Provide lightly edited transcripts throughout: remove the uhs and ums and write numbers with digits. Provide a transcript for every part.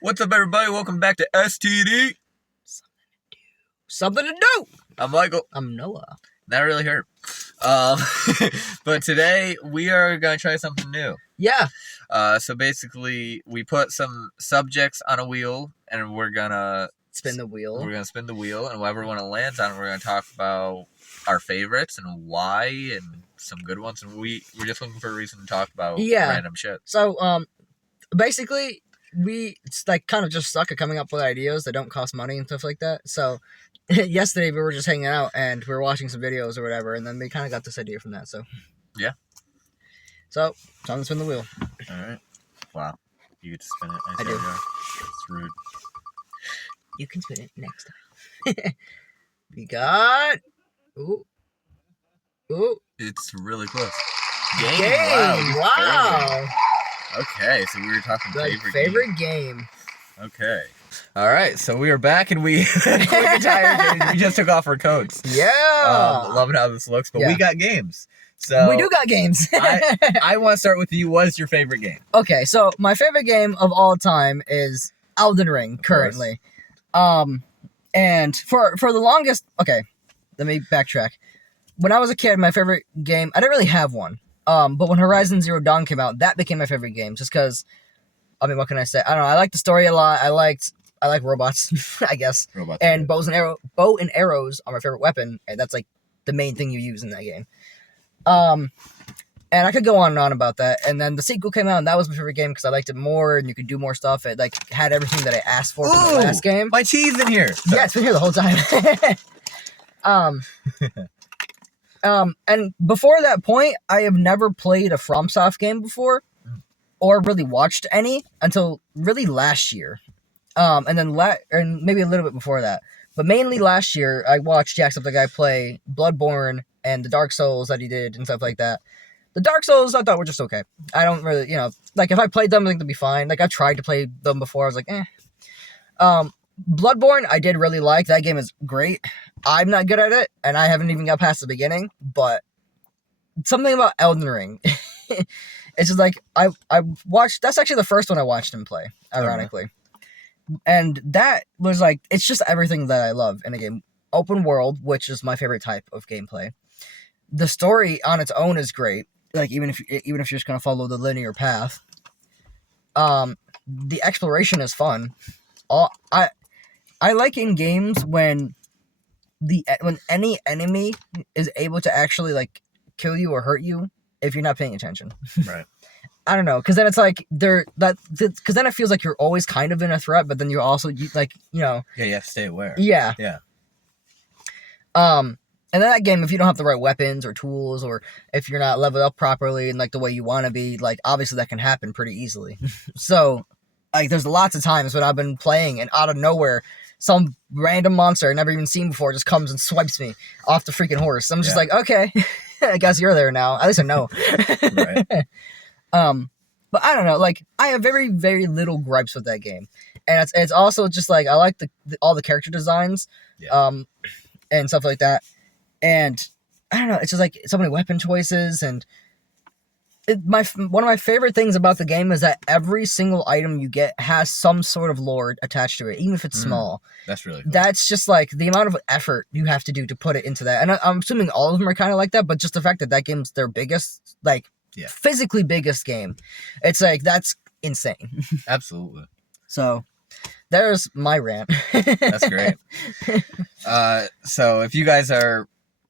What's up, everybody? Welcome back to STD. Something to do. I'm Michael. I'm Noah. That really hurt. But today we are gonna try something new. Yeah. So basically, we put some subjects on a wheel, and we're gonna Spin the wheel. We're gonna spin the wheel, and whatever one it lands on, we're gonna talk about our favorites and why, and some good ones. And we're just looking for a reason to talk about random shit. So basically, it's like kind of just suck at coming up with ideas that don't cost money and stuff like that. So yesterday we were just hanging out and we were watching some videos or whatever, and then we kind of got this idea from that. So yeah. So time to spin the wheel. All right. Wow. You get to spin it. I do. It's rude. You can spin it next time. We got. Ooh. It's really close. Game. Wow. Okay, so we were talking favorite game. Okay. All right, so we are back and we quick and tired. We just took off our coats. Yeah. Loving how this looks, but we got games. So we do got games. I want to start with you. What is your favorite game? Okay, so my favorite game of all time is Elden Ring currently. And for the longest, okay, let me backtrack. When I was a kid, my favorite game, I didn't really have one. But when Horizon Zero Dawn came out, that became my favorite game. Just because, I mean, what can I say? I don't know. I like the story a lot. I like robots, I guess. Robots. And bow and arrows are my favorite weapon, and that's like the main thing you use in that game. And I could go on and on about that. And then the sequel came out, and that was my favorite game because I liked it more, and you could do more stuff. It like had everything that I asked for from the last game. My cheese in here. Yeah, it's been here the whole time. And before that point, I have never played a FromSoft game before, or really watched any until really last year. And then and maybe a little bit before that, but mainly last year, I watched Jacksepticeye play Bloodborne and the Dark Souls that he did and stuff like that. The Dark Souls I thought were just okay. I don't really, like if I played them, I think they'd be fine. Like I've tried to play them before, I was like, eh. Bloodborne, I did really like. That game is great. I'm not good at it, and I haven't even got past the beginning, but something about Elden Ring. It's just like, I watched, that's actually the first one I watched him play, ironically. And that was like, it's just everything that I love in a game. Open world, which is my favorite type of gameplay. The story on its own is great. Like, even if you're just going to follow the linear path. The exploration is fun. I like in games when any enemy is able to actually like kill you or hurt you if you're not paying attention. Right. I don't know, because then it's like because then it feels like you're always kind of in a threat, but then you're also like. Yeah, you have to stay aware. Yeah. Yeah. And in that game, if you don't have the right weapons or tools, or if you're not leveled up properly and like the way you want to be, like obviously that can happen pretty easily. So, like, there's lots of times when I've been playing and out of nowhere, some random monster I've never even seen before just comes and swipes me off the freaking horse. I'm just like, okay, I guess you're there now. At least I know. Right. But I don't know. Like, I have very, very little gripes with that game, and it's also just like I like all the character designs, and stuff like that. And I don't know. It's just like so many weapon choices, and one of my favorite things about the game is that every single item you get has some sort of lore attached to it, even if it's small. That's really cool. That's just like the amount of effort you have to do to put it into that. And I'm assuming all of them are kind of like that, but just the fact that game's their biggest, like, physically biggest game, it's like, that's insane. Absolutely. So there's my rant. That's great. So if you guys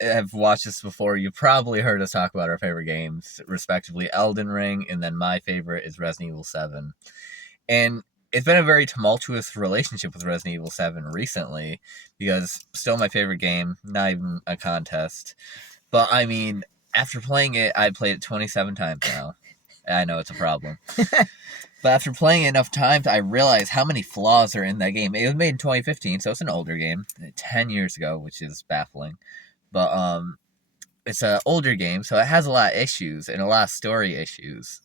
have watched this before, you probably heard us talk about our favorite games, respectively Elden Ring, and then my favorite is Resident Evil 7. And it's been a very tumultuous relationship with Resident Evil 7 recently, because still my favorite game, not even a contest. But I mean, after playing it, I played it 27 times now. I know it's a problem. But after playing it enough times, I realized how many flaws are in that game. It was made in 2015, so it's an older game, 10 years ago, which is baffling. But it's an older game, so it has a lot of issues and a lot of story issues.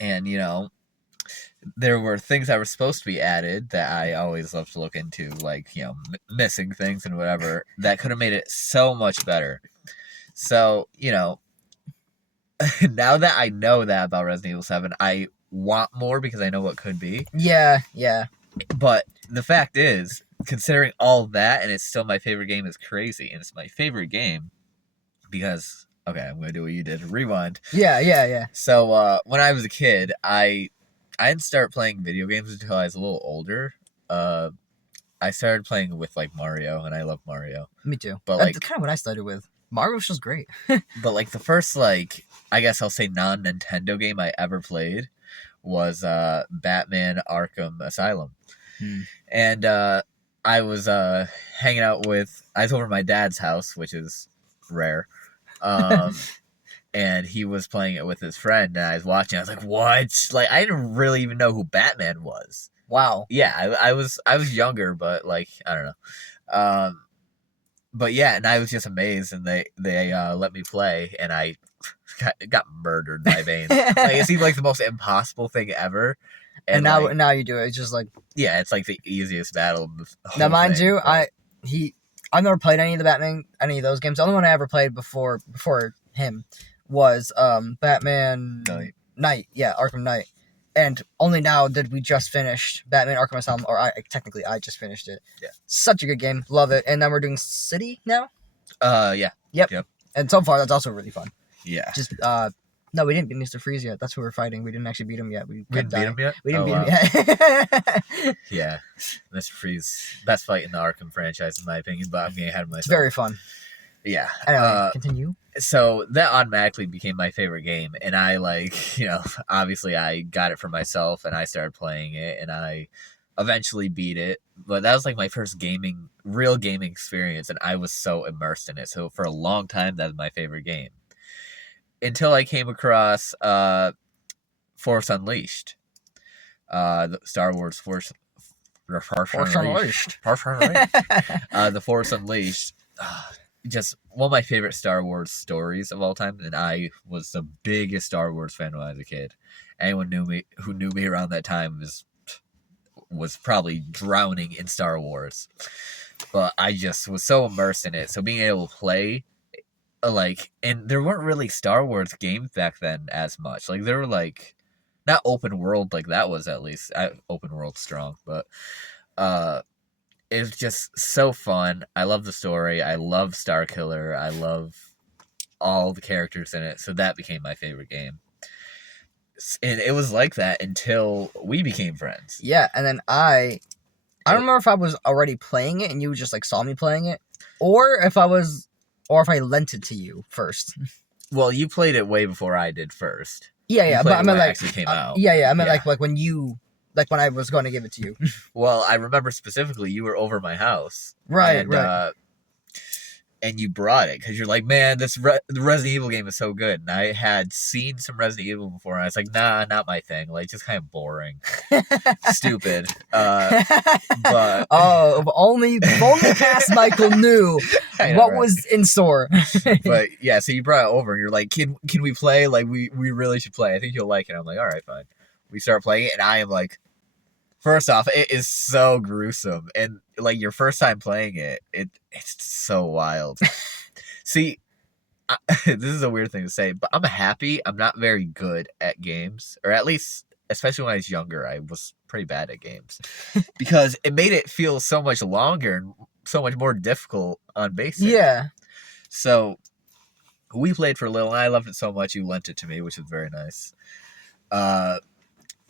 And, there were things that were supposed to be added that I always love to look into, like, missing things and whatever, that could have made it so much better. So, now that I know that about Resident Evil 7, I want more because I know what could be. Yeah, yeah. But the fact is, considering all that, and it's still my favorite game, is crazy. And it's my favorite game because, okay, I'm going to do what you did. Rewind. Yeah. So when I was a kid, I didn't start playing video games until I was a little older. I started playing with like Mario, and I love Mario. Me too. But That's like, kind of what I started with. Mario was just great. but like the first like I guess I'll say non Nintendo game I ever played was Batman Arkham Asylum, Hmm. and I was hanging out with I was over at my dad's house, which is rare. Um, and he was playing it with his friend, and I was watching. I was like, "What?" Like, I didn't really even know who Batman was. Wow. Yeah, I was younger, but like I don't know. Um, but yeah, and I was just amazed, and they let me play, and I got murdered by Bane. Like it seemed like the most impossible thing ever, And and now, like now you do it. It's just like yeah, it's like the easiest battle of the now, whole mind thing. you, but- I've never played any of the Batman, any of those games. The only one I ever played before him was Batman Knight. Yeah, Arkham Knight. And only now did we just finish Batman Arkham Asylum, or I just finished it. Yeah. Such a good game, love it. And then we're doing City now. Yeah, Yep. Yep. And so far, that's also really fun. yeah. Just no, we didn't beat Mr. Freeze yet. That's who we're fighting. We didn't actually beat him yet. We We kept didn't beat dying. him yet. We didn't Oh, beat wow. him yet. Yeah, Mr. Freeze, best fight in the Arkham franchise in my opinion, but I'm getting ahead of myself. It's very fun. Yeah. Anyway, continue. So that automatically became my favorite game, and I like obviously I got it for myself, and I started playing it, and I eventually beat it. But that was like my first real gaming experience, and I was so immersed in it. So for a long time, that was my favorite game until I came across Force Unleashed, the Star Wars Force Unleashed. The Force Unleashed. Just one of my favorite Star Wars stories of all time, and I was the biggest Star Wars fan when I was a kid. Anyone who knew me around that time was probably drowning in Star Wars. But I just was so immersed in it. So being able to play, and there weren't really Star Wars games back then as much. Like there were like not open world like that was at least open world strong, but it was just so fun. I love the story. I love Starkiller. I love all the characters in it. So that became my favorite game. And it was like that until we became friends. Yeah, and then I don't remember if I was already playing it and you just like saw me playing it, or if I lent it to you first. Well, you played it way before I did first. Yeah, played but I it mean when it like actually came out. Yeah, I meant Yeah. like when you when I was going to give it to you. Well, I remember specifically you were over my house. Right, right. And you brought it because you're like, man, the Resident Evil game is so good. And I had seen some Resident Evil before, and I was like, nah, not my thing. Like, just kind of boring, stupid. But oh, if only past Michael knew I know, what right? was in store. But yeah, so you brought it over, and you're like, can we play? Like, we really should play. I think you'll like it. I'm like, all right, fine. We start playing it, and I am like, first off, it is so gruesome, and like your first time playing it, it's so wild. See, this is a weird thing to say, but I'm happy I'm not very good at games, or at least, especially when I was younger, I was pretty bad at games because it made it feel so much longer and so much more difficult on basic. Yeah. So we played for a little, and I loved it so much. You lent it to me, which was very nice.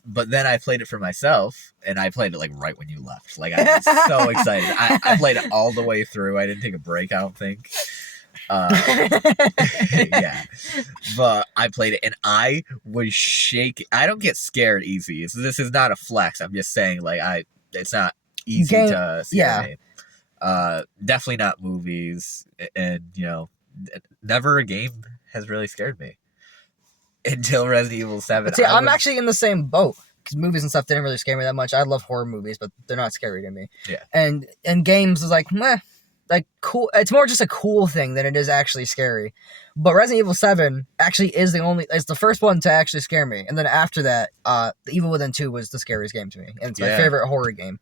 But then I played it for myself, and I played it like right when you left. Like I was so excited. I played it all the way through. I didn't take a break, I don't think. Yeah, but I played it, and I was shaking. I don't get scared easy. This is not a flex. I'm just saying, like it's not easy to scare me. Definitely not movies, and never a game has really scared me. Until Resident Evil 7. See, I'm actually in the same boat because movies and stuff didn't really scare me that much. I love horror movies, but they're not scary to me. Yeah. And games is like, meh, like cool. It's more just a cool thing than it is actually scary. But Resident Evil 7 actually is it's the first one to actually scare me. And then after that, The Evil Within 2 was the scariest game to me. And it's my favorite horror game.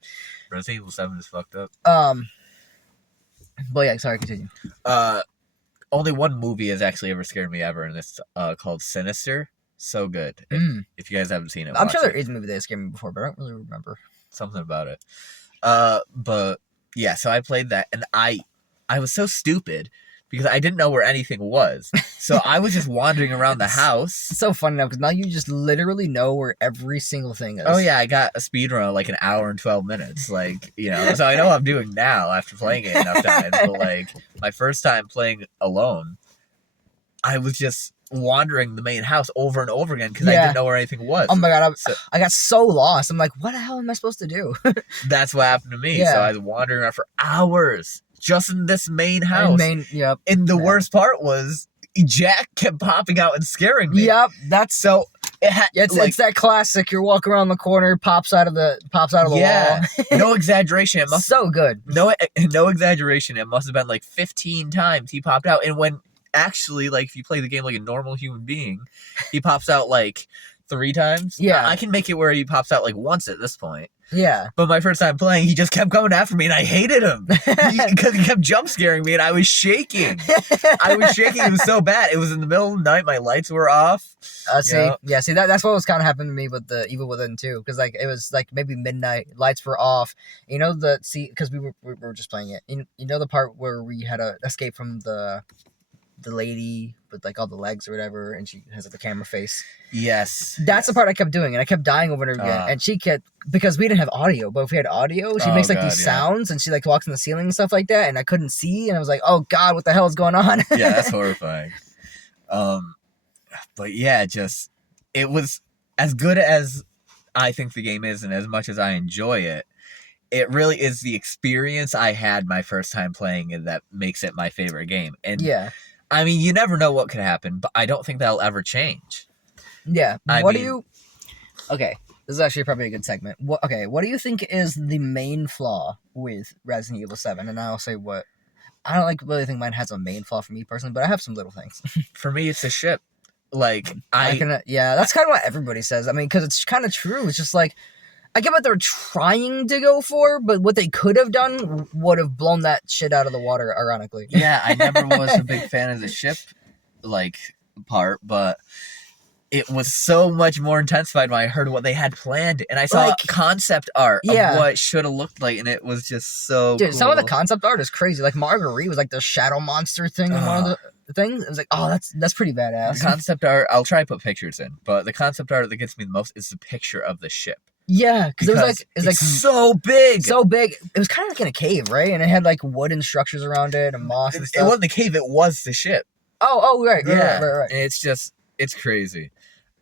Resident Evil 7 is fucked up. But yeah, sorry, continue. Only one movie has actually ever scared me ever, and it's called Sinister. So good. Mm. If you guys haven't seen it, I'm watch sure there it. is a movie that scared me before, but I don't really remember. Something about it. But yeah, so I played that, and I was so stupid because I didn't know where anything was. So I was just wandering around the house. It's so funny now because now you just literally know where every single thing is. Oh yeah, I got a speed run of like an hour and 12 minutes. Like, so I know what I'm doing now after playing it enough times. But like my first time playing alone, I was just wandering the main house over and over again because I didn't know where anything was. Oh my god, I got so lost. I'm like, what the hell am I supposed to do? That's what happened to me. Yeah. So I was wandering around for hours just in this main house. Yep. And the worst part was Jack kept popping out and scaring me. Yep, that's so it's that classic. You're walking around the corner, pops out of the wall. No exaggeration. It so good. No exaggeration. It must have been like 15 times he popped out. And when actually, like, if you play the game like a normal human being, he pops out like 3 times. Yeah, I can make it where he pops out like once at this point. Yeah. But my first time playing, he just kept coming after me, and I hated him because he kept jump scaring me, and I was shaking. It was so bad. It was in the middle of the night. My lights were off. See, that's what was kind of happening to me with the Evil Within too, because like it was like maybe midnight, lights were off. Because we were just playing it. You know the part where we had to escape from the lady with like all the legs or whatever, and she has like the camera face. Yes. That's the part I kept doing, and I kept dying over and over again. And she kept, because we didn't have audio, but if we had audio, she makes like these sounds, and she like walks in the ceiling and stuff like that, and I couldn't see, and I was like, oh god, what the hell is going on? Yeah, that's horrifying. But yeah, it was as good as I think the game is, and as much as I enjoy it, it really is the experience I had my first time playing it that makes it my favorite game. And yeah. I mean, you never know what could happen, but I don't think that'll ever change. Yeah. Okay, this is actually probably a good segment. What do you think is the main flaw with Resident Evil 7? And I'll say what. I don't really think mine has a main flaw for me personally, but I have some little things. For me, it's the ship. Like, that's kind of what everybody says. I mean, because it's kind of true. It's just like, I get what they're trying to go for, but what they could have done would have blown that shit out of the water, ironically. Yeah, I never was a big fan of the ship, part, but it was so much more intensified when I heard what they had planned, and I saw concept art of what it should have looked like, and it was just so cool. Some of the concept art is crazy. Like, Marguerite was like the shadow monster thing in one of the things. It was like, oh, that's pretty badass. The concept art, I'll try to put pictures in, but the concept art that gets me the most is the picture of the ship. Yeah, because it was so big. So big. It was kind of like in a cave, right? And it had like wooden structures around it and moss and stuff. It wasn't the cave, it was the ship. Oh, right. It's crazy.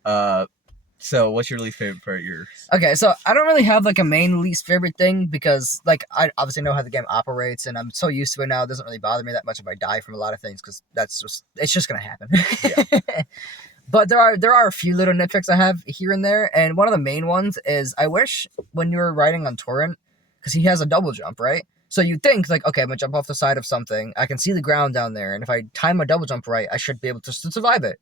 So what's your least favorite part of yours? Okay, so I don't really have like a main least favorite thing because like I obviously know how the game operates and I'm so used to it now. It doesn't really bother me that much if I die from a lot of things because it's just gonna happen. Yeah. But there are a few little nitpicks I have here and there, and one of the main ones is I wish when you were riding on Torrent, because he has a double jump, right? So you think like, okay, I'm gonna jump off the side of something, I can see the ground down there, and if I time my double jump right, I should be able to survive it.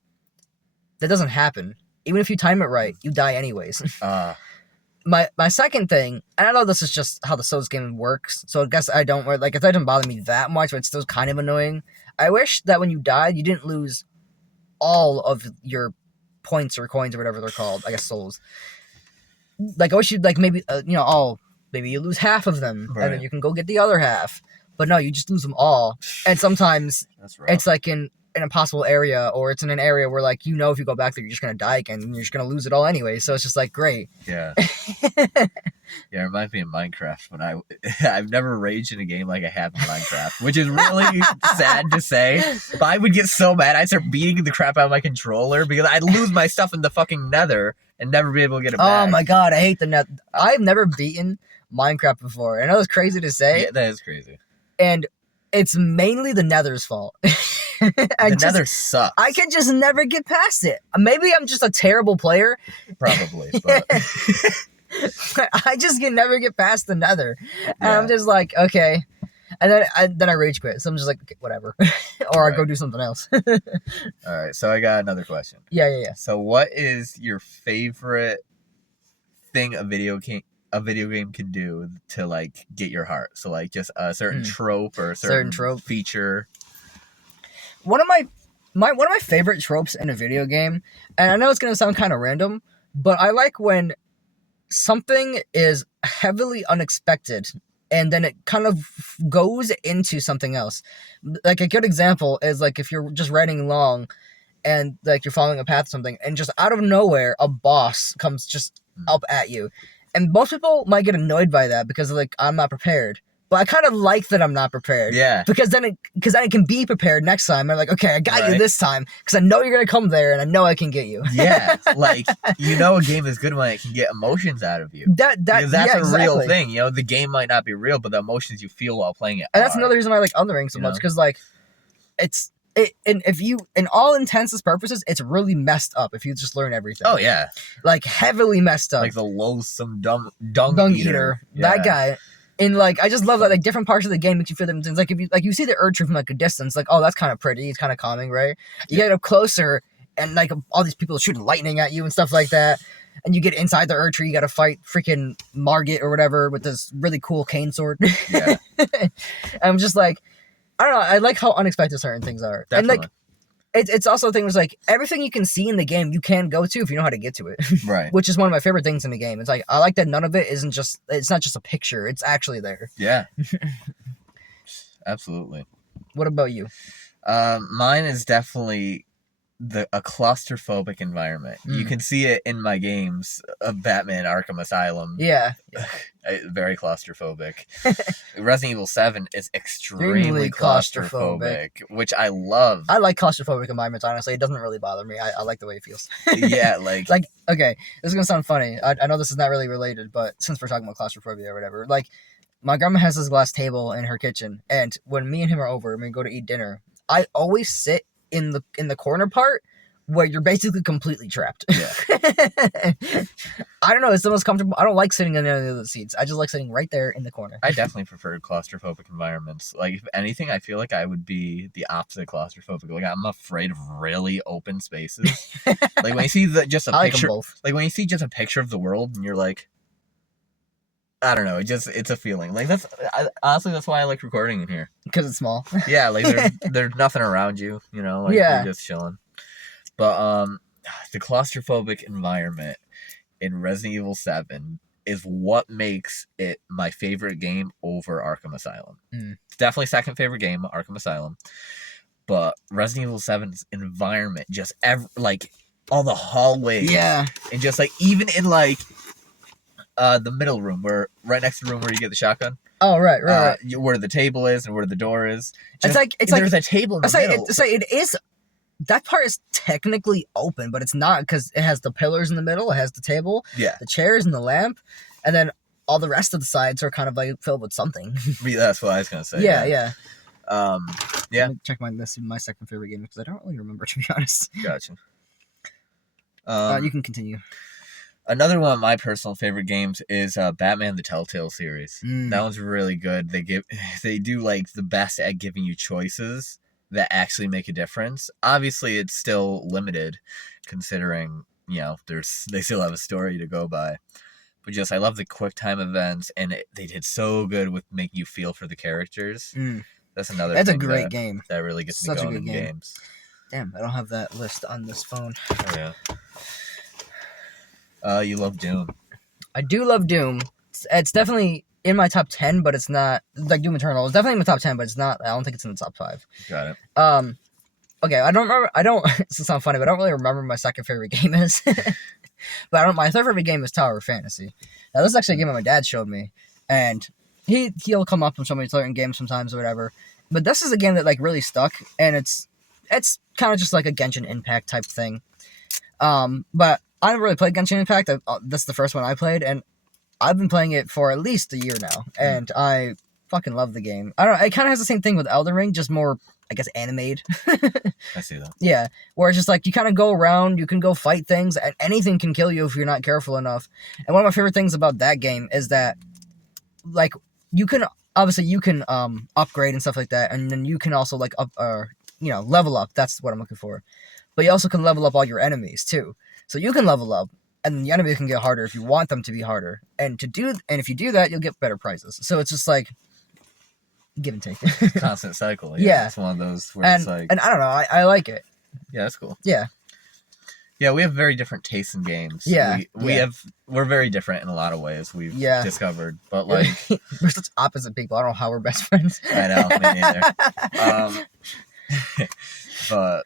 That doesn't happen. Even if you time it right, you die anyways. My second thing, and I know this is just how the Souls game works, so I guess it doesn't bother me that much, but it's still kind of annoying. I wish that when you died, you didn't lose all of your points or coins or whatever they're called. I guess souls. Like, I wish you'd like maybe maybe you lose half of them, right, and then you can go get the other half. But no, you just lose them all. And sometimes it's like in an impossible area, or it's in an area where like if you go back there, you're just gonna die again, and you're just gonna lose it all anyway. So it's just like great. Yeah. Yeah, it reminds me of Minecraft when I've never raged in a game like I have in Minecraft, which is really sad to say. But I would get so mad, I'd start beating the crap out of my controller because I'd lose my stuff in the fucking Nether and never be able to get it back. Oh my god, I hate the Nether. I've never beaten Minecraft before. I know it's crazy to say. Yeah, that is crazy. And it's mainly the Nether's fault. Nether sucks. I can just never get past it. Maybe I'm just a terrible player. Probably, but I just can never get past the Nether. And I'm just like, okay. And then I rage quit. So I'm just like, okay, whatever. Or I go do something else. All right, so I got another question. Yeah. So what is your favorite thing a video game can do to like get your heart? So like just a certain trope or a certain trope feature. One of my one of my favorite tropes in a video game, and I know it's gonna sound kind of random, but I like when something is heavily unexpected and then it kind of goes into something else. Like a good example is like if you're just riding along and like you're following a path or something, and just out of nowhere a boss comes just up at you. And most people might get annoyed by that because like I'm not prepared. But I kind of like that I'm not prepared. Yeah. Because then it can be prepared next time. I'm like, okay, I got you Right. this time because I know you're gonna come there and I know I can get you. Yeah, like you know, a game is good when it can get emotions out of you. Because That's yeah, a real exactly. thing. You know, the game might not be real, but the emotions you feel while playing it And that's are. another reason why I like Elden Ring so You much know? because like and if you in all intents and purposes it's really messed up if you just learn everything. Oh yeah, Like heavily messed up. like the loathsome dung eater. That Yeah. guy. And like I just love that like different parts of the game make you feel different things. Like if you see the Erd tree from like a distance, like oh that's kind of pretty, it's kind of calming, right? You get up closer and like all these people shooting lightning at you and stuff like that. And you get inside the Erd tree, you got to fight freaking Margit or whatever with this really cool cane sword. Yeah. And I'm just like, I don't know. I like how unexpected certain things are. Definitely. And like it's also things like everything you can see in the game you can go to if you know how to get to it. Right. Which is one of my favorite things in the game. It's like I like that none of it isn't just it's not just a picture, it's actually there. Yeah. Absolutely. What about you? Mine is definitely a claustrophobic environment. You can see it in my games of Batman Arkham Asylum. Yeah. Very claustrophobic. Resident Evil 7 is extremely claustrophobic, which I love. I like claustrophobic environments, honestly. It doesn't really bother me. I like the way it feels. Yeah, like okay, this is gonna sound funny. I know this is not really related, but since we're talking about claustrophobia or whatever, like my grandma has this glass table in her kitchen, and when me and him are over and we go to eat dinner, I always sit in the corner part where you're basically completely trapped. Yeah. I don't know, it's the most comfortable. I don't like sitting in any of the seats. I just like sitting right there in the corner. I definitely prefer claustrophobic environments. Like, if anything, I feel like I would be the opposite claustrophobic. Like, I'm afraid of really open spaces. Like, when you see just a I like picture, them both. like when you see just a picture of the world, and you're like, I don't know, it's a feeling. Like honestly, that's why I like recording in here. Because it's small. Yeah, like there's nothing around you, you know. Like, Yeah. you're just chilling. But the claustrophobic environment in Resident Evil 7 is what makes it my favorite game over Arkham Asylum. It's definitely second favorite game, Arkham Asylum. But Resident Evil 7's environment, just like all the hallways, Yeah. and just like even in like the middle room, where right next to the room where you get the shotgun. Oh right. Where the table is and where the door is. It's like there's a table in the middle. It is. That part is technically open, but it's not because it has the pillars in the middle. It has the table, Yeah, the chairs, and the lamp, and then all the rest of the sides are kind of like filled with something. that's what I was gonna say. Yeah. Yeah. Let me check my list of my second favorite game because I don't really remember, to be honest. Gotcha. You can continue. Another one of my personal favorite games is Batman: The Telltale series. That one's really good. They do like the best at giving you choices that actually make a difference. Obviously, it's still limited, considering they still have a story to go by. But just I love the quick time events, and they did so good with making you feel for the characters. That's another. That's a thing great game. That really gets Such me a going good in game. games. Damn, I don't have that list on this phone. Oh yeah. You love Doom. I do love Doom. It's definitely in my top 10, but it's not like Doom Eternal. It's definitely in my top 10, but it's not. I don't think it's in the top 5. Got it. Okay, I don't remember. It's not funny, but I don't really remember what my second favorite game is. But my third favorite game is Tower of Fantasy. Now, this is actually a game that my dad showed me, and he'll come up with some of these certain games sometimes or whatever. But this is a game that like really stuck, and it's kind of just like a Genshin Impact type thing. But I haven't really played Genshin Impact. This is the first one I played, and I've been playing it for at least a year now, and I fucking love the game. I don't know, it kind of has the same thing with Elden Ring, just more, I guess, animated. I see that. Yeah, where it's just like you kind of go around, you can go fight things, and anything can kill you if you're not careful enough. And one of my favorite things about that game is that, like, you can upgrade and stuff like that, and then you can also like level up. That's what I'm looking for. But you also can level up all your enemies too. So you can level up, and the enemies can get harder if you want them to be harder. And if you do that, you'll get better prizes. So it's just like give and take. Constant cycle. Yeah. It's one of those where it's like, and I don't know, I like it. Yeah, that's cool. Yeah. Yeah, we have very different tastes in games. Yeah, We're very different in a lot of ways. We've Yeah. discovered, but like we're such opposite people. I don't know how we're best friends. I know, me neither. But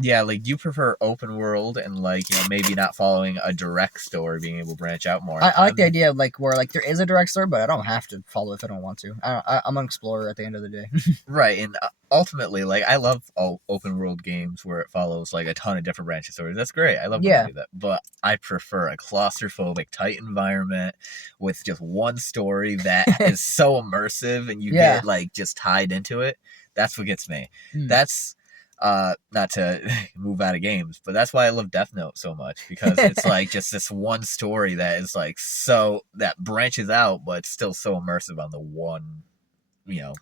yeah, like you prefer open world and like maybe not following a direct story, being able to branch out more. I like the idea of like where like there is a direct story, but I don't have to follow if I don't want to. I'm an explorer at the end of the day. Right, and ultimately, like I love all open world games where it follows like a ton of different branches of stories. That's great. I love when they do that. But I prefer a claustrophobic, tight environment with just one story that is so immersive and you get like just tied into it. That's what gets me. That's not to move out of games, but that's why I love Death Note so much, because it's like just this one story that is like so that branches out, but it's still so immersive on the one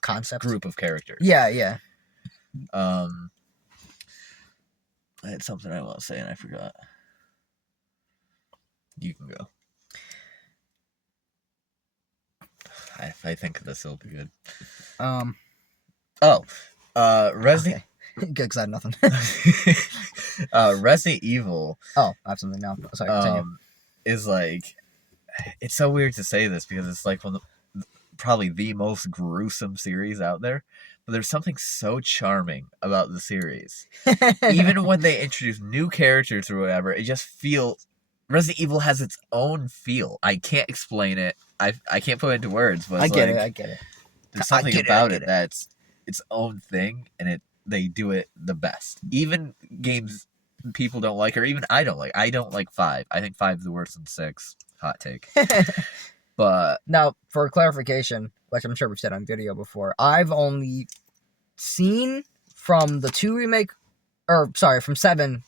concept group of characters. Yeah. I had something I want to say and I forgot. You can go. I think this will be good. Resident. Okay. Good, because I had nothing. Resident Evil. Oh, I have something now. Sorry, continue. Is like, it's so weird to say this because it's like probably the most gruesome series out there, but there's something so charming about the series. Even when they introduce new characters or whatever, it just feels Resident Evil has its own feel. I can't explain it. I can't put it into words, but I get it. There's something about it that's its own thing, and they do it the best. Even games people don't like, or even I don't like. I don't like 5. I think 5 is the worst than 6. Hot take. But now, for clarification, which I'm sure we've said on video before, I've only seen from the 2 remake, from 7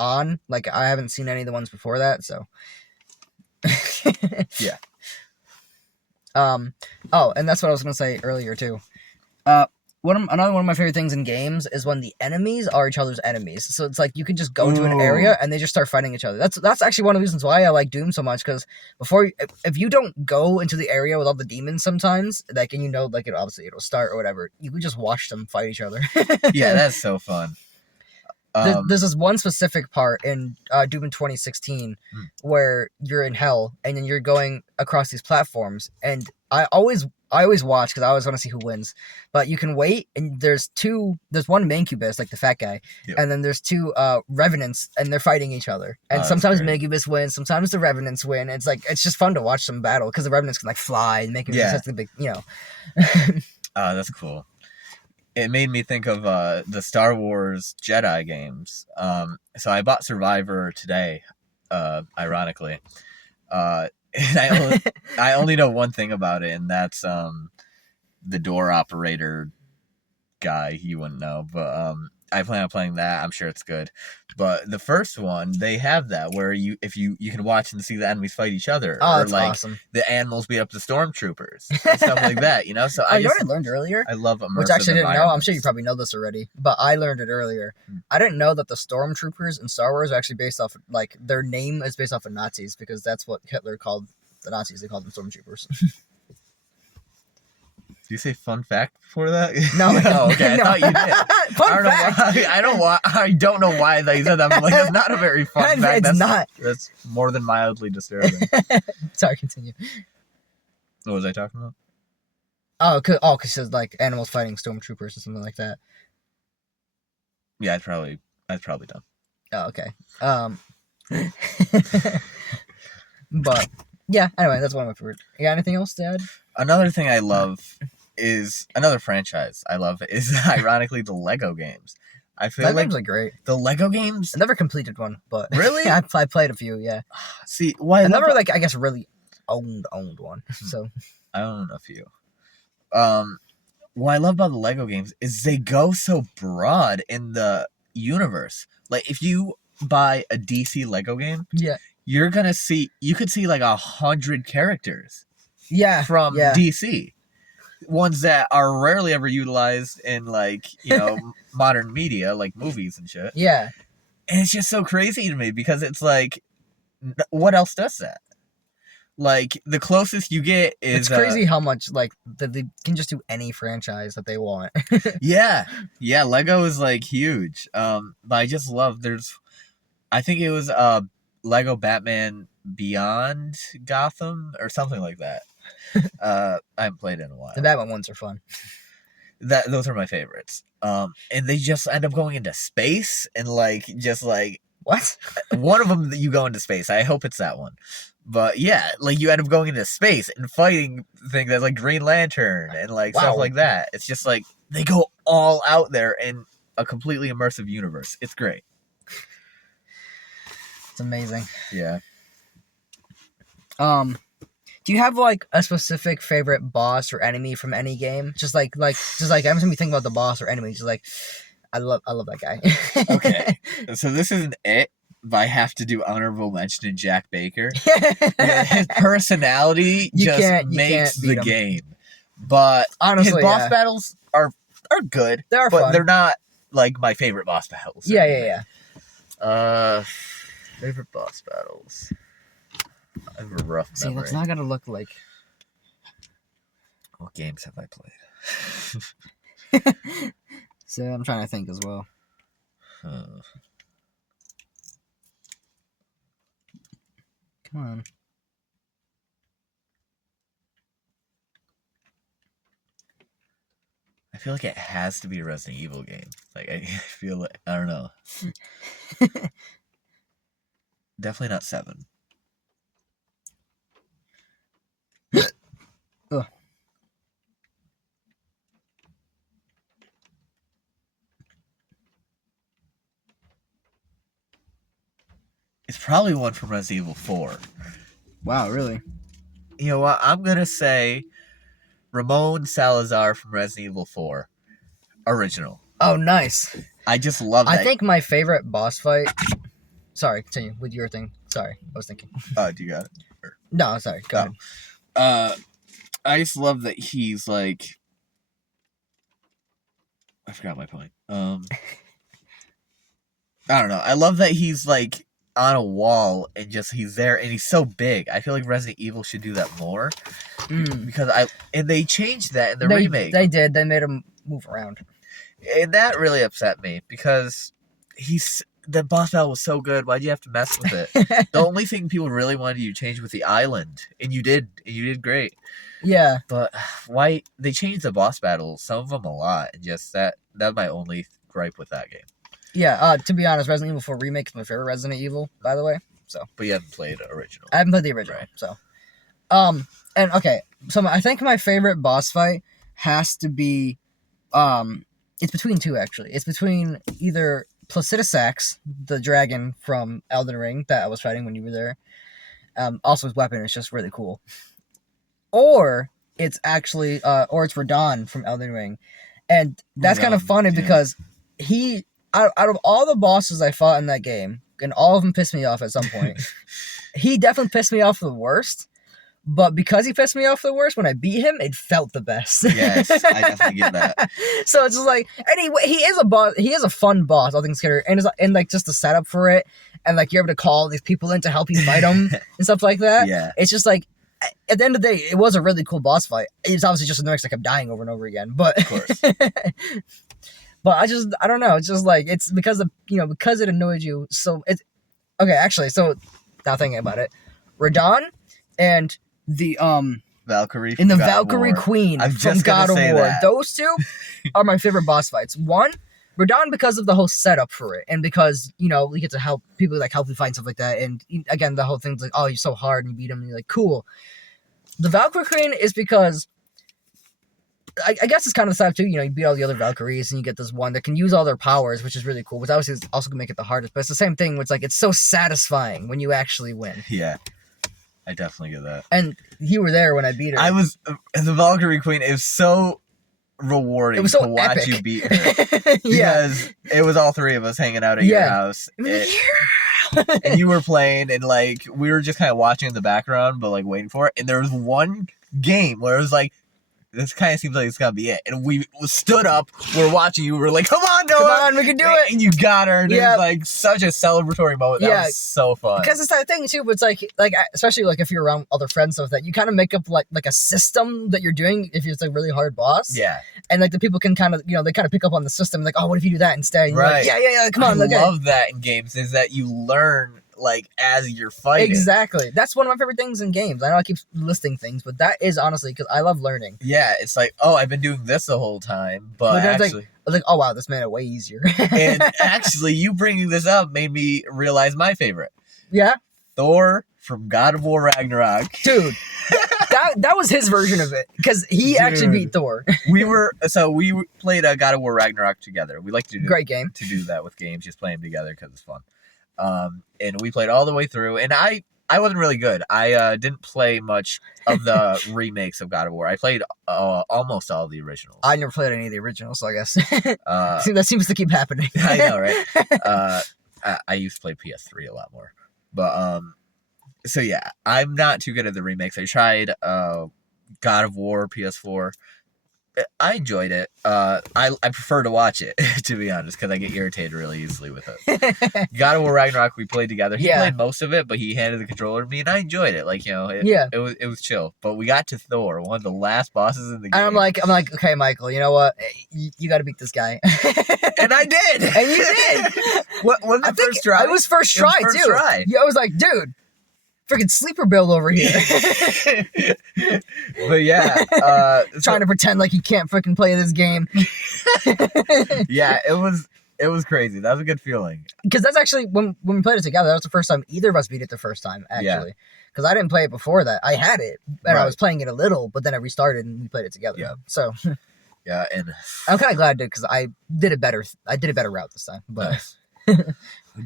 on. Like, I haven't seen any of the ones before that, so. Yeah. Oh, and that's what I was gonna say earlier too. Another one of my favorite things in games is when the enemies are each other's enemies. So it's like you can just go to an area and they just start fighting each other. That's actually one of the reasons why I like Doom so much, because if you don't go into the area with all the demons sometimes, like, and like it'll start or whatever, you can just watch them fight each other. Yeah, that's so fun. There's this one specific part in Doom in 2016 where you're in hell and then you're going across these platforms, and I always watch because I always want to see who wins. But you can wait, and there's one Mancubus, like the fat guy, and then there's 2 Revenants, and they're fighting each other. And sometimes Mancubus wins, sometimes the Revenants win. It's like it's just fun to watch them battle because the Revenants can like fly, and Mancubus has the big, that's cool. It made me think of the Star Wars Jedi games. So I bought Survivor today, ironically. And I only know one thing about it, and that's the door operator guy. You wouldn't know, but I plan on playing that. I'm sure it's good. But the first one, they have that where you can watch and see the enemies fight each other. Oh, or that's like awesome. The animals beat up the stormtroopers and stuff like that. So I learned earlier. I love immersive which I actually didn't know. I'm sure you probably know this already, but I learned it earlier. I didn't know that the stormtroopers in Star Wars are actually based off like their name is based off of Nazis, because that's what Hitler called the Nazis. They called them stormtroopers. Did you say fun fact before that? No. Oh, okay. No. I thought you did. Fun fact. I don't know why they said that. I'm like, that's not a very fun fact. It's not. That's more than mildly disturbing. Sorry, continue. What was I talking about? Oh, because it's like animals fighting stormtroopers or something like that. Yeah, I'd probably done. Oh, okay. But yeah. Anyway, that's one of my favorite. You got anything else to add? Another thing I love is another franchise I love is ironically the Lego games. I feel like games are great. The Lego games. I never completed one, but really, I played a few. Yeah. See, why I never I guess really owned one. So I own a few. What I love about the Lego games is they go so broad in the universe. Like if you buy a DC Lego game, you could see like 100 characters. From DC. Ones that are rarely ever utilized in like, modern media, like movies and shit. Yeah. And it's just so crazy to me because it's like, what else does that? Like the closest you get is It's crazy how much like that they can just do any franchise that they want. yeah, Lego is like huge. But I just love I think it was Lego Batman Beyond Gotham or something like that. I haven't played it in a while. The Batman ones are fun. Those are my favorites. And they just end up going into space and like just like What? one of them that you go into space. I hope it's that one. But yeah, like you end up going into space and fighting things that's like Green Lantern and like stuff Wow. like that. It's just like they go all out there in a completely immersive universe. It's great. It's amazing. Yeah. Do you have like a specific favorite boss or enemy from any game? Just like every time you think about the boss or enemy, just like I love that guy. Okay. So this isn't it, but I have to do honorable mention to Jack Baker. His personality just makes the game. But honestly, his boss battles are good. They're but fun. They're not like my favorite boss battles. Yeah. Favorite boss battles. I have a rough See, memory. it's not gonna look like. What games have I played? So I'm trying to think as well. Come on. I feel like it has to be a Resident Evil game. Like I feel like I don't know. Definitely not 7. Ugh. It's probably one from Resident Evil 4. Wow, really? You know what? I'm gonna say Ramon Salazar from Resident Evil 4. Original. Oh, nice. I just love that. I think my favorite boss fight. Sorry, continue with your thing. Sorry, I was thinking. Do you got it? No, sorry. Go ahead. I just love that he's like. I forgot my point. I don't know. I love that he's like on a wall and just he's there and he's so big. I feel like Resident Evil should do that more because they changed that in the remake. They did. They made him move around, and that really upset me because the boss battle was so good. Why'd you have to mess with it? The only thing people really wanted you to change was the island, and you did. And you did great. Yeah. But why they changed the boss battles? Some of them a lot. And just that's my only gripe with that game. Yeah. To be honest, Resident Evil 4 Remake is my favorite Resident Evil, by the way. So. But you haven't played the original. I haven't played the original, right. So. And okay, so I think my favorite boss fight has to be, it's between two actually. It's between either Placiduous Sax, the dragon from Elden Ring that I was fighting when you were there. Also his weapon is just really cool. Or it's actually, or it's Radon from Elden Ring. And that's kind of funny because out of all the bosses I fought in that game, and all of them pissed me off at some point, he definitely pissed me off the worst. But because he pissed me off the worst, when I beat him, it felt the best. Yes, I definitely get that. So it's just like, anyway, he is a boss. He is a fun boss, all things considered, and like just the setup for it, and like you're able to call these people in to help you fight them and stuff like that. Yeah, it's just like at the end of the day, it was a really cool boss fight. It's obviously just annoying because I kept dying over and over again, but of course. But I don't know. It's just like it's because because it annoyed you. So it's okay. Actually, so now thinking about it, Radon and the Valkyrie and the Valkyrie Queen from God of War. Those two are my favorite boss fights. One, Radon because of the whole setup for it, and because you get to help people help you fight stuff like that. And again, the whole thing's like, oh, you're so hard, and you beat him, and you're like, cool. The Valkyrie Queen is because I guess it's kind of the setup too. You beat all the other Valkyries, and you get this one that can use all their powers, which is really cool. Which obviously is also gonna make it the hardest, but it's the same thing. Where it's so satisfying when you actually win. Yeah. I definitely get that. And you were there when I beat her. I was the Valkyrie Queen. It was so rewarding it was so to watch epic. You beat her because it was all three of us hanging out at your house, and you were playing, and we were just kind of watching in the background, but waiting for it. And there was one game where it was this kind of seems like it's gonna be it. And we stood up, we're watching you, we're like, come on, Noah! Come on, we can do it! And you got her, and it Yeah. was like such a celebratory moment. That Yeah. was so fun. Because it's that thing too, but it's like especially like if you're around other friends stuff that you kind of make up like a system that you're doing if it's a really hard boss. Yeah. And like the people can kind of they kind of pick up on the system, like, oh, what if you do that instead? And you're Right. like, yeah, come on. I Okay. love that in games is that you learn like as you're fighting. Exactly. That's one of my favorite things in games. I know I keep listing things, but that is honestly because I love learning. Yeah, it's like, oh, I've been doing this the whole time, but But it's actually, I was like, oh wow, this made it way easier. and actually, you bringing this up made me realize my favorite, Yeah, Thor from God of War Ragnarok. dude. That was his version of it because he actually Dude. beat Thor. we played God of War Ragnarok together. We like to do Great game. to do that with games, just play them together because it's fun. And we played all the way through, and I wasn't really good. I didn't play much of the remakes of God of War. I played almost all of the originals. I never played any of the originals, so I guess Uh, that seems to keep happening. I know, right? I used to play PS3 a lot more, but so yeah, I'm not too good at the remakes. I tried God of War PS4. I enjoyed it. I prefer to watch it, to be honest, because I get irritated really easily with it. God of War Ragnarok we played together. He Yeah. played most of it, but he handed the controller to me, and I enjoyed it. Like Yeah. it was chill. But we got to Thor, one of the last bosses in the game, And I'm like, okay, Michael, you know what? You got to beat this guy. and I did, And you did. What was I the think first try? It was first It was try first too. try. Yeah, I was like, dude, freaking sleeper build over here. But yeah, Trying to pretend like you can't freaking play this game. yeah, it was crazy. That was a good feeling. Because that's actually when we played it together. That was the first time either of us beat it the first time. Actually, because I didn't play it before that. I had it and I Right. was playing it a little, but then I restarted and we played it together. Yeah. So Yeah, and I'm kind of glad I did because I did a better route this time. But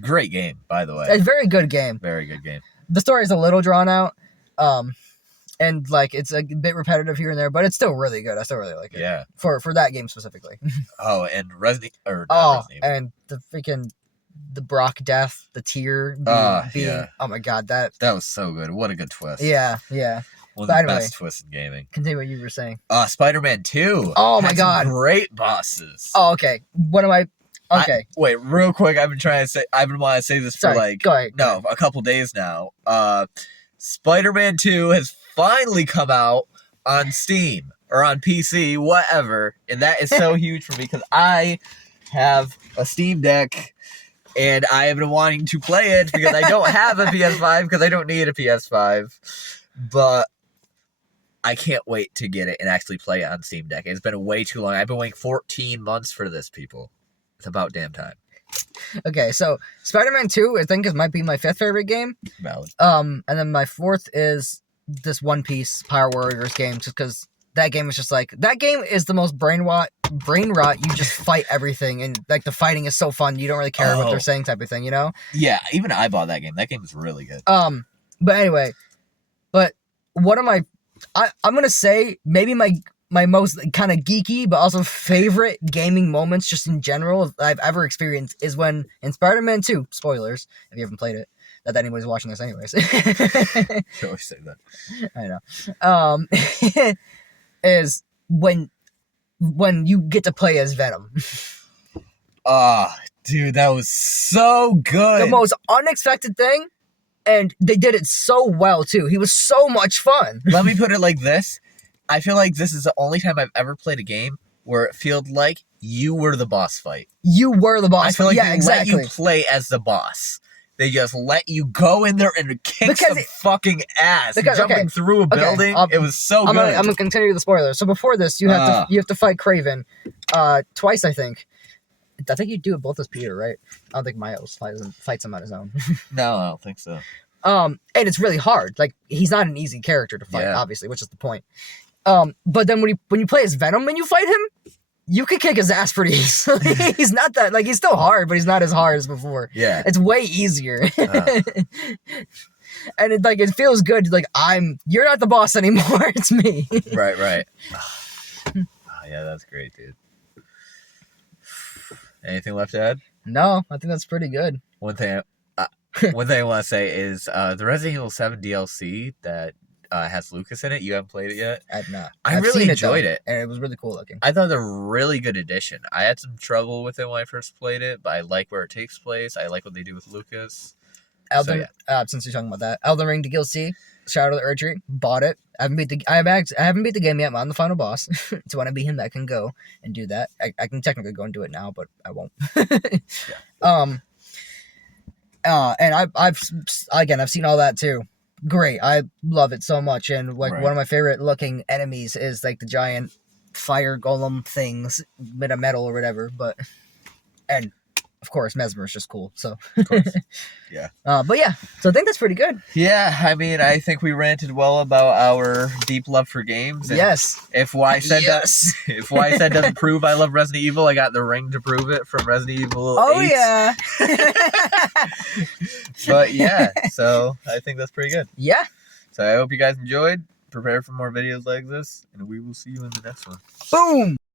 great game, by the way. it's a very good game. Very good game. The story is a little drawn out, and like it's a bit repetitive here and there, but it's still really good. I still really like it. Yeah. For that game specifically. Oh, and Resident or not Oh, Resident Evil. and the freaking the Brock death, the tear being yeah. oh my god, that That was so good. What a good twist. yeah. One of But the anyway. best twists in gaming. Continue what you were saying. Spider-Man 2. Oh my had some God. Great bosses. Oh, okay. What am I? Okay. Wait, real quick. I've been wanting to say this Sorry. for like Go ahead. a couple days now. Spider-Man 2 has finally come out on Steam or on PC, whatever, and that is so huge for me because I have a Steam Deck and I have been wanting to play it because I don't have a PS5 because I don't need a PS5, but I can't wait to get it and actually play it on Steam Deck. It's been way too long. I've been waiting 14 months for this, people. It's about damn time. Okay. So Spider-Man 2, I think, might be my 5th favorite game. Valid. And then my 4th is this One Piece Power Warriors game, just because that game is just like that game is the most brain rot. You just fight everything, and like the fighting is so fun. You don't really care what Oh. they're saying, type of thing, you know. Yeah, even I bought that game. That game is really good. But anyway, one of my, I'm gonna say maybe my most kind of geeky but also favorite gaming moments just in general I've ever experienced is when in Spider-Man 2, spoilers if you haven't played it, not that anybody's watching this anyways. You always say that. I know. Is when you get to play as Venom. Dude, that was so good. The most unexpected thing, and they did it so well too. He was so much fun. Let me put it like this. I feel like this is the only time I've ever played a game where it felt like you were the boss fight. You were the boss. I feel like yeah, they exactly. let you play as the boss. They just let you go in there and kick Because some it- fucking ass. because- Jumping okay, through a building. It was so I'm good. gonna continue the spoilers. So before this, you have to fight Craven, twice I think. I think you do it both as Peter, right? I don't think Miles fights him on his own. No, I don't think so. And it's really hard. Like he's not an easy character to fight, Yeah. obviously, which is the point. But then when you play as Venom and you fight him, you can kick his ass pretty easily. He's not that like he's still hard, but he's not as hard as before. Yeah. It's way easier. And it feels good. Like you're not the boss anymore. It's me. Right. Yeah, that's great, dude. Anything left to add? No, I think that's pretty good. One thing I want to say is the Resident Evil 7 DLC that has Lucas in it. You haven't played it yet. I've not. I I've really seen enjoyed though, it. and it was really cool looking. I thought it was a really good addition. I had some trouble with it when I first played it, but I like where it takes place. I like what they do with Lucas. Elden, since you're talking about that, Elden Ring DLC, Shadow of the Erdtree, bought it. I haven't beat the game yet. I'm on the final boss. So when I beat him, I can go and do that. I can technically go and do it now, but I won't. And I've seen all that too. Great, I love it so much. And like one of my favorite looking enemies is like the giant fire golem things made of metal or whatever. And of course, Mesmer is just cool. So, of course. Yeah. But yeah, so I think that's pretty good. Yeah, I mean, I think we ranted well about our deep love for games. And yes. If why said if why said doesn't prove I love Resident Evil, I got the ring to prove it from Resident Evil. Oh 8. yeah. But yeah, so I think that's pretty good. Yeah. So I hope you guys enjoyed. Prepare for more videos like this, and we will see you in the next one. Boom.